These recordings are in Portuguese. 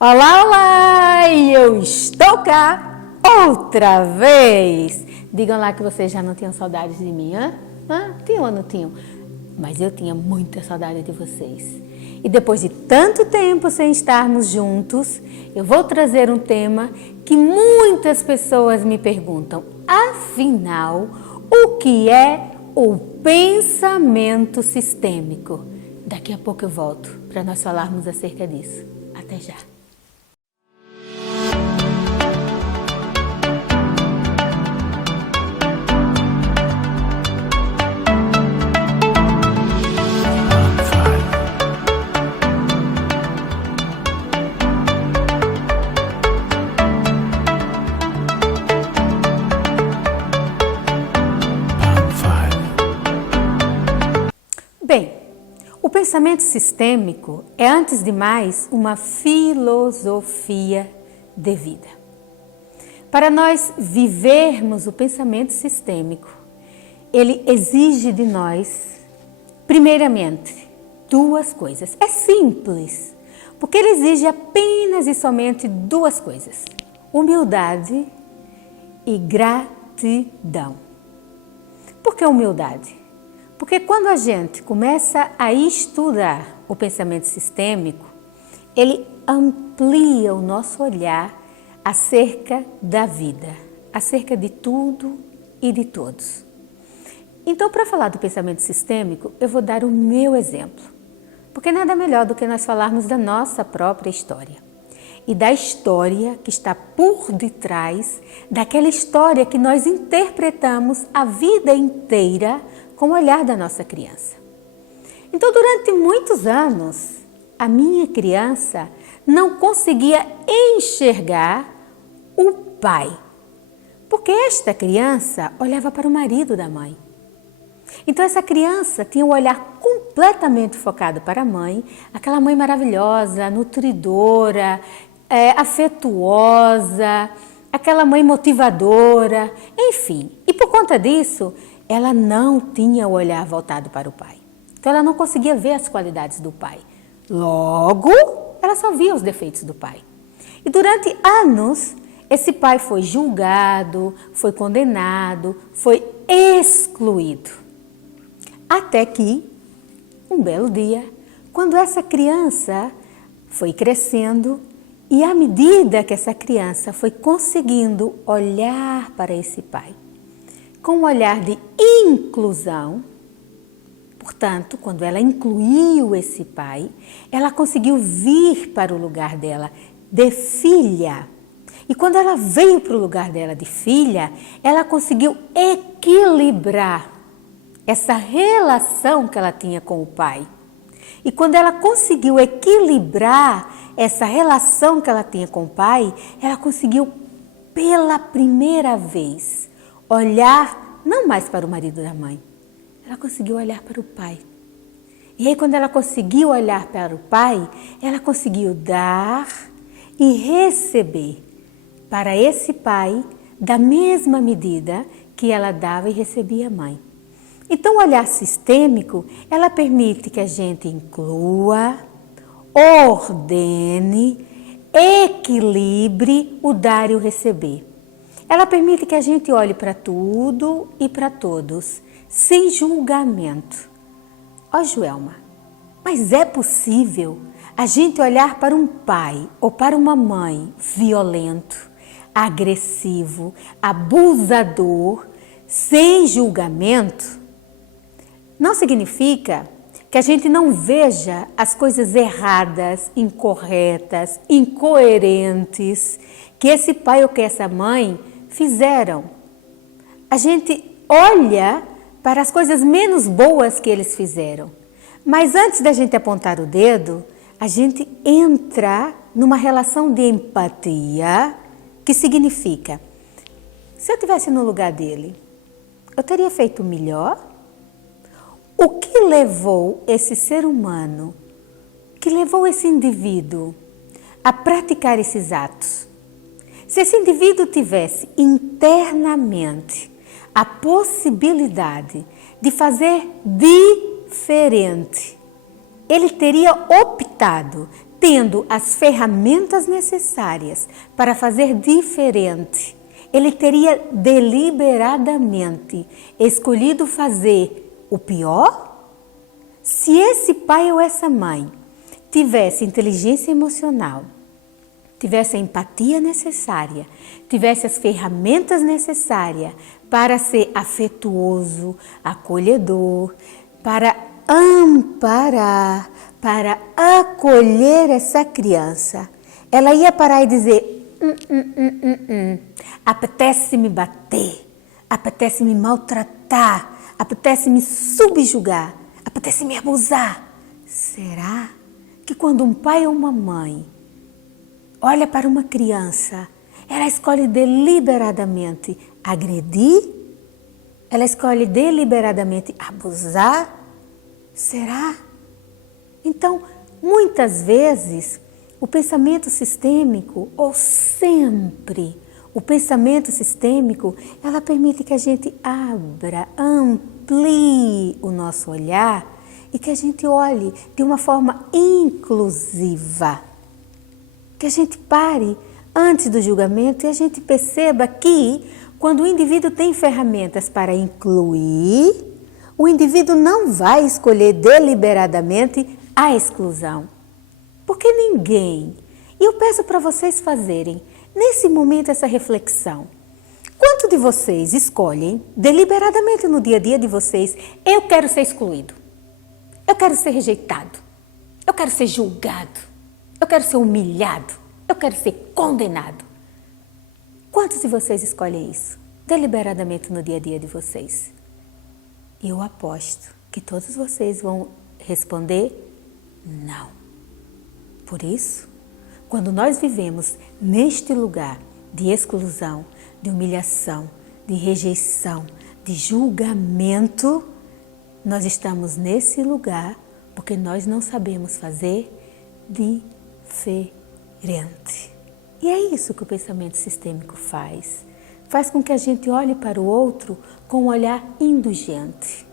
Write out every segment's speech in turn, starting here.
Olá, olá! E eu estou cá outra vez! Digam lá que vocês já não tinham saudades de mim, hã? Tinham ou não tinham? Mas eu tinha muita saudade de vocês. E depois de tanto tempo sem estarmos juntos, eu vou trazer um tema que muitas pessoas me perguntam. Afinal, o que é o pensamento sistêmico? Daqui a pouco eu volto para nós falarmos acerca disso. Até já! Bem, o pensamento sistêmico é, antes de mais, uma filosofia de vida. Para nós vivermos o pensamento sistêmico, ele exige de nós, primeiramente, duas coisas. É simples, porque ele exige apenas e somente duas coisas: humildade e gratidão. Por que humildade? Porque quando a gente começa a estudar o pensamento sistêmico, ele amplia o nosso olhar acerca da vida, acerca de tudo e de todos. Então, para falar do pensamento sistêmico, eu vou dar o meu exemplo, porque nada melhor do que nós falarmos da nossa própria história e da história que está por detrás daquela história que nós interpretamos a vida inteira com o olhar da nossa criança. Então, durante muitos anos, a minha criança não conseguia enxergar o pai, porque esta criança olhava para o marido da mãe. Então, essa criança tinha o olhar completamente focado para a mãe, aquela mãe maravilhosa, nutridora, afetuosa, aquela mãe motivadora, enfim. E por conta disso, ela não tinha o olhar voltado para o pai. Então, ela não conseguia ver as qualidades do pai. Logo, ela só via os defeitos do pai. E durante anos, esse pai foi julgado, foi condenado, foi excluído. Até que, um belo dia, quando essa criança foi crescendo, e à medida que essa criança foi conseguindo olhar para esse pai, com um olhar de inclusão, portanto, quando ela incluiu esse pai, ela conseguiu vir para o lugar dela de filha. E quando ela veio para o lugar dela de filha, ela conseguiu equilibrar essa relação que ela tinha com o pai. E quando ela conseguiu equilibrar essa relação que ela tinha com o pai, ela conseguiu pela primeira vez olhar não mais para o marido da mãe, ela conseguiu olhar para o pai. E aí, quando ela conseguiu olhar para o pai, ela conseguiu dar e receber para esse pai da mesma medida que ela dava e recebia a mãe. Então, o olhar sistêmico, ela permite que a gente inclua, ordene, equilibre o dar e o receber. Ela permite que a gente olhe para tudo e para todos, sem julgamento. Ó, Joelma, mas é possível a gente olhar para um pai ou para uma mãe violento, agressivo, abusador, sem julgamento? Não significa que a gente não veja as coisas erradas, incorretas, incoerentes que esse pai ou que essa mãe fizeram. A gente olha para as coisas menos boas que eles fizeram. Mas antes da gente apontar o dedo, a gente entra numa relação de empatia, que significa: se eu estivesse no lugar dele, eu teria feito melhor? O que levou esse ser humano, que levou esse indivíduo a praticar esses atos? Se esse indivíduo tivesse internamente a possibilidade de fazer diferente, ele teria optado tendo as ferramentas necessárias para fazer diferente, ele teria deliberadamente escolhido fazer o pior? Se esse pai ou essa mãe tivesse inteligência emocional, tivesse a empatia necessária, tivesse as ferramentas necessárias para ser afetuoso, acolhedor, para amparar, para acolher essa criança, ela ia parar e dizer, apetece me bater, apetece me maltratar, apetece me subjugar, apetece me abusar. Será que quando um pai ou uma mãe olha para uma criança, ela escolhe deliberadamente agredir? Ela escolhe deliberadamente abusar? Será? Então, muitas vezes, o pensamento sistêmico, ou sempre, o pensamento sistêmico, ela permite que a gente abra, amplie o nosso olhar e que a gente olhe de uma forma inclusiva. Que a gente pare antes do julgamento e a gente perceba que, quando o indivíduo tem ferramentas para incluir, o indivíduo não vai escolher deliberadamente a exclusão. Porque ninguém, e eu peço para vocês fazerem nesse momento essa reflexão, quanto de vocês escolhem deliberadamente no dia a dia de vocês, eu quero ser excluído, eu quero ser rejeitado, eu quero ser julgado, eu quero ser humilhado, eu quero ser condenado. Quantos de vocês escolhem isso deliberadamente no dia a dia de vocês? Eu aposto que todos vocês vão responder não. Por isso, quando nós vivemos neste lugar de exclusão, de humilhação, de rejeição, de julgamento, nós estamos nesse lugar porque nós não sabemos fazer diferente. E é isso que o pensamento sistêmico faz. Faz com que a gente olhe para o outro com um olhar indulgente,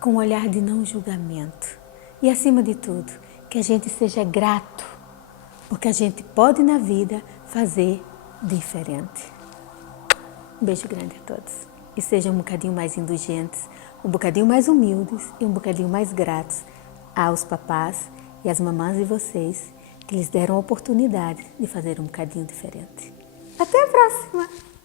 com um olhar de não julgamento. E, acima de tudo, que a gente seja grato, porque a gente pode na vida fazer diferente. Um beijo grande a todos. E sejam um bocadinho mais indulgentes, um bocadinho mais humildes e um bocadinho mais gratos aos papás e às mamãs de vocês que lhes deram a oportunidade de fazer um bocadinho diferente. Até a próxima!